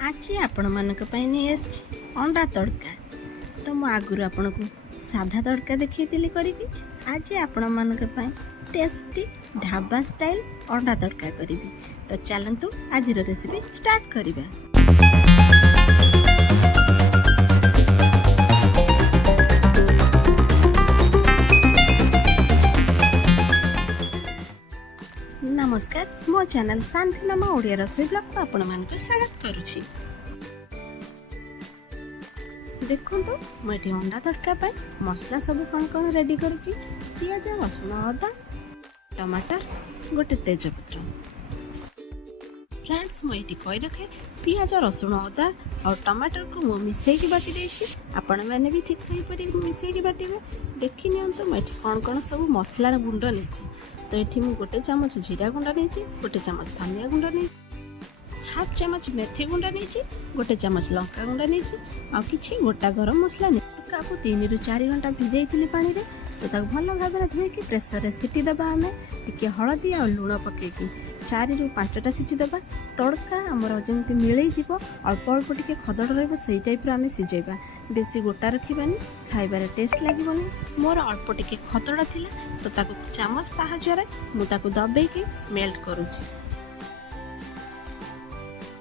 आज आपण मानक नहीं अंडा तड़का। तो मु आगुरी आपन को साधा तड़का देखी करी। आज आपण मानक टेस्टी ढाबा स्टाइल अंडा तड़का करी। तो चलतु आज रेसिपी स्टार्ट करिबा। नमस्कार, मो चैनल शांति मामा ओडिया रसोई ब्लॉग को आपण मानक स्वागत करुछि। देखंतु मैं अंडा तड़का पाई मसला सब कौन कौन रेडी करुछि। पियाज, रसुण, अदा, टमाटर, गोटे तेजपत्र। फ्रेंड्स मुझे कही रखे पियाज, रसुण, अदा और टमाटर को मु मिसेकी बाटी देछि। आपण मैंने भी ठीक सही परी मिसेकी बाटिबे। देखि नियंतु मैं कौन कौन सब मसलार गुंड नेछि। तो ये मुझे गोटे चामच जीरा गुंड नहीं, गोटे चामच धनिया गुंड नहीं, हाफ चामच मेथी गुंड नहीं, गोटे चामच लंका गुंड नहीं, आ कि गोटा गरम मसला नहीं। आपको 3 ରୁ 4 घंटा भिजई थी पानी रे। तो ताक भल भाव धोईकी प्रेसर रे सीटी दबा। आम टिके हलदी आ लुण पकेकी 4 ରୁ 5टा सीटी दबा। तड़का आमर जमी मिलई जीव अल्प अल्प टिके खदड़ रहिबो सेई टाइप रो आम सिझेबा। बेसी गोटा रखिबानी, खाइबारे टेस्ट लागिबनी। मोर अल्प टिके खदड़ थिला तो ताको चामच साहाय्य रे मु ताको दबेकी मेल्ट करूची।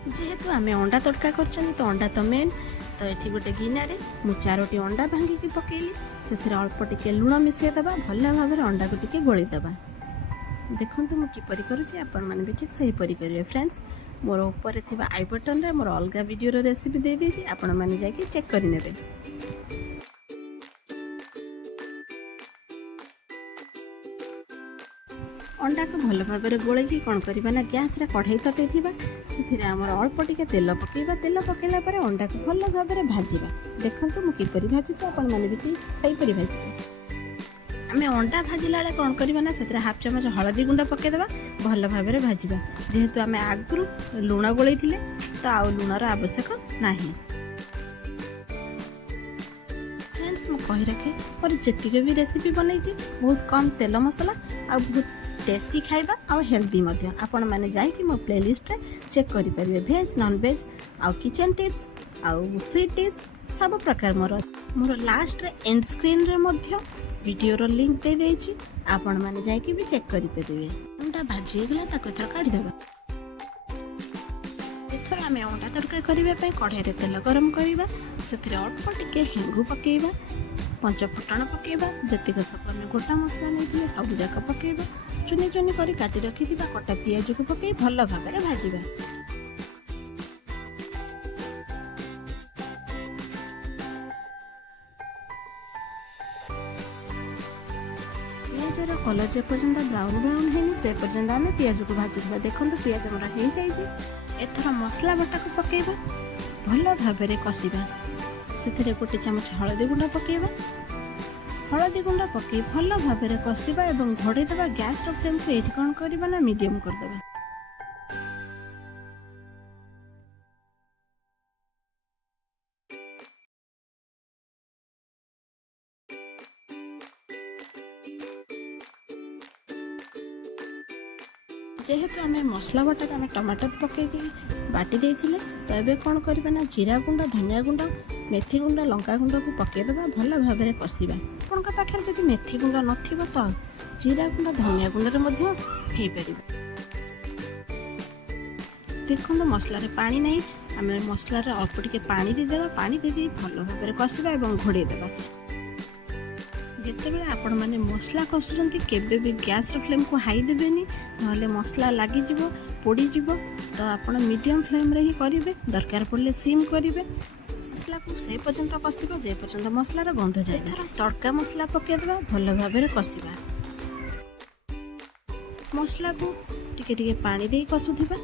जेहेतु आम अंडा तड़का करछनी तो अंडा तो मेन। तो ये गोटे गिनारे मु 4टी अंडा भांगिकी पकेली। से अल्प टिके लुण मिसई दबा। भल भाव अंडा को टिके गोली दबा। देखंतु मु किपरि करूची, आपण माने भी ठीक सही परि करिवे। फ्रेंड्स मोर ऊपर थिबा आई बटन रे मोर अलगा वीडियो रे रेसिपी दे देछि, आपण माने जाके चेक करि नेबे। अंडा को भल भाव में गोलैकी कौन करवा ना गैस रे कढ़ाई तते थिबा। से आमर अल्प टिके तेल पकेबा। तेल पकेला पर अंडा को भल भाव में भाजिबा। देखंतु मु किपरि भाजुछि, आपण माने भी ठीक सही परि भाजिबा। आमे अंडा भाजिला बेले कौन करवा ना से हाफ चामच हलदी गुंड पकेदेबा। भल भाव में भाजिबा। जेहेतु आमे आगुरु लुण गोलै थिले तो आउ लुणर आवश्यक नाही। फ्रेंड्स मु कहि रखे और जेतिके भी रेसिपी बनैछि बहुत कम तेल मसला आ बहुत टेस्टी खाइबा और हेल्दी मध्य। आपण माने जाई कि मो प्लेलिस्ट रे चेक करि परिबे। वेज नॉन वेज आ किचन टिप्स आ स्वीट डिश सब प्रकार मोर लास्ट रे एंड स्क्रीन रे मध्य वीडियो रो लिंक दे देछि। आपण माने जाई कि भी चेक करि परिबे। अंडा भाजी गेला ताको थर काढी देबा। एथर आमे अंडा तड़का करिवे पई कढ़ाई रे तेल गरम करिबा। सेथिरे अल्प टिके हेंगु पकेइबा, पंच फुटण पकेइबा। जतिक सब आमे गोटा मसला नै सब जाक पकेइबा। चुनी चुनी करी काटी रखी कटा पियाज को पकई भल भाव में भाजिबा। पियाजर कलर जे पर्यंत ब्राउन ब्राउन है से पर्यंत आम पियाज को भाजुवा। देखो पियाज मोर हो जाए। एथर मसला बटा को पकेबा, भल भाव में कषिबा। से गोटे चामच हलदी गुंड पकेबा। हलदी गुंड पकई भल भाव में कषिबा और घोड़े देवा। गैस फ्लेम को ये कौन करबा ना मीडियम करदेबा। जेहेतु आम मसला बटा आम टमाटर पकईकी बाटी देथिले तो ये कौन करबा ना जीरा गुंड, धनिया गुंड, मेथी गुंड, लंका गुंड को पकईदेबा। भल भाव में कषिबा। आपण पाखे जदि मेथी गुंड नथिबो तो जीरा गुंड, धनिया गुंड रे मध्य हेई परिबा। देखो मसला रे पानी नहीं, आम मसला रे अल्प टिके पानी दे देबा। पानी दे दी भल भाव में कषिबा और घोड़े देबा। जितेबाला आपण माने मसला कषुचंती केबे भी गैस रो फ्लेम को हाई देबेनी, नहले मसला लागि जिवो, पोड़ी जिवो। तो आपण मीडियम फ्लेम रे ही करिवे। दरकार पड़ले सिम करिवे। मसला को से पर्यंत कषिबा जे पर्यंत मसलार गंध जाए। एथर तड़का मसला पकेदेबा, भल भाव में कषिबा। मसला को टिके टिके पानी दे कषुथिबा,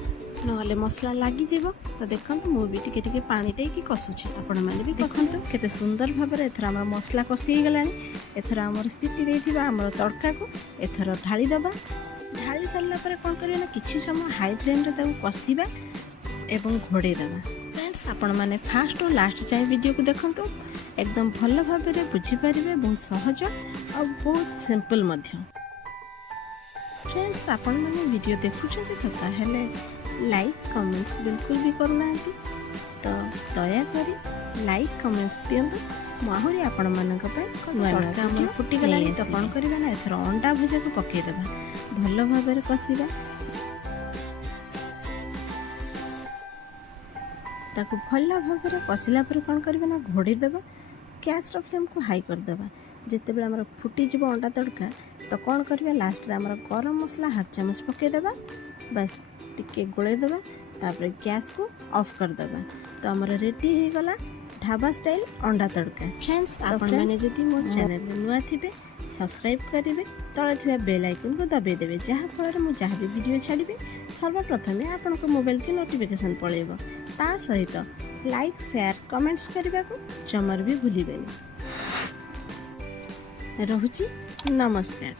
नहले मसला लागि जिवो। तो देखंतु मु भी टिके टिके पानी दे कि कषुछि। आपण माने भी कसंतु केते सुंदर भाव में एथर हमर मसला कषि गलानी। एथर हमर स्थिति देथिबा हमर तड़का को एथर ढाली दबा। ढाली सारला पर कोन करियो ना किछि समय हाई फ्लेम रे ताऊ कषिबा एवं घोड़े दबा। फ्रेंड्स आपण माने फास्ट और लास्ट जाए वीडियो को देखंतु एकदम भल भाव में बुझी पारिबे। बहुत सहज और बहुत सिंपल मध्य। फ्रेंड्स आपण माने वीडियो देखुछंती सता हेले लाइक कमेंट्स बिल्कुल भी करूना। तो ଦୟାକରି ଲାଇକ୍ କମେଣ୍ଟସ୍ ଦିଅନ୍ତୁ। ମୁଁ ଆହୁରି ଆପଣମାନଙ୍କ ପାଇଁ ତଡ଼କା ଆମର ଫୁଟିଗଲାଣି। ତ କ'ଣ କରିବା ନା ଏଥର ଅଣ୍ଡା ଭଜାକୁ ପକାଇଦେବା, ଭଲ ଭାବରେ କଷିବା। ତାକୁ ଭଲ ଭାବରେ କଷିଲା ପରେ କ'ଣ କରିବା ନା ଘୋଡ଼େଇ ଦେବା, ଗ୍ୟାସ୍ର ଫ୍ଲେମ୍କୁ ହାଇ କରିଦେବା। ଯେତେବେଳେ ଆମର ଫୁଟିଯିବ ଅଣ୍ଡା ତଡ଼କା ତ କ'ଣ କରିବା ଲାଷ୍ଟରେ ଆମର ଗରମ ମସଲା ହାଫ୍ ଚାମଚ ପକାଇଦେବା, ବାସ୍ ଟିକେ ଗୋଳେଇ ଦେବା, ତାପରେ ଗ୍ୟାସ୍କୁ ଅଫ୍ କରିଦେବା। ତ ଆମର ରେଡ଼ି ହେଇଗଲା ଢାବା ଷ୍ଟାଇଲ୍ ଅଣ୍ଡା ତଡ଼କା। ଫ୍ରେଣ୍ଡସ୍, ଆପଣମାନେ ଯଦି ମୋ ଚ୍ୟାନେଲରେ ନୂଆ ଥିବେ ସବସ୍କ୍ରାଇବ୍ କରିବେ, ତଳେ ଥିବା ବେଲ୍ ଆଇକନ୍କୁ ଦବାଇ ଦେବେ, ଯାହାଫଳରେ ମୁଁ ଯାହା ବି ଭିଡ଼ିଓ ଛାଡ଼ିବି ସର୍ବପ୍ରଥମେ ଆପଣଙ୍କ ମୋବାଇଲକୁ ନୋଟିଫିକେସନ୍ ପଳାଇବ। ତା ସହିତ ଲାଇକ୍, ସେୟାର, କମେଣ୍ଟସ୍ କରିବାକୁ ଜମାରୁ ବି ଭୁଲିବେନି। ରହୁଛି, ନମସ୍କାର।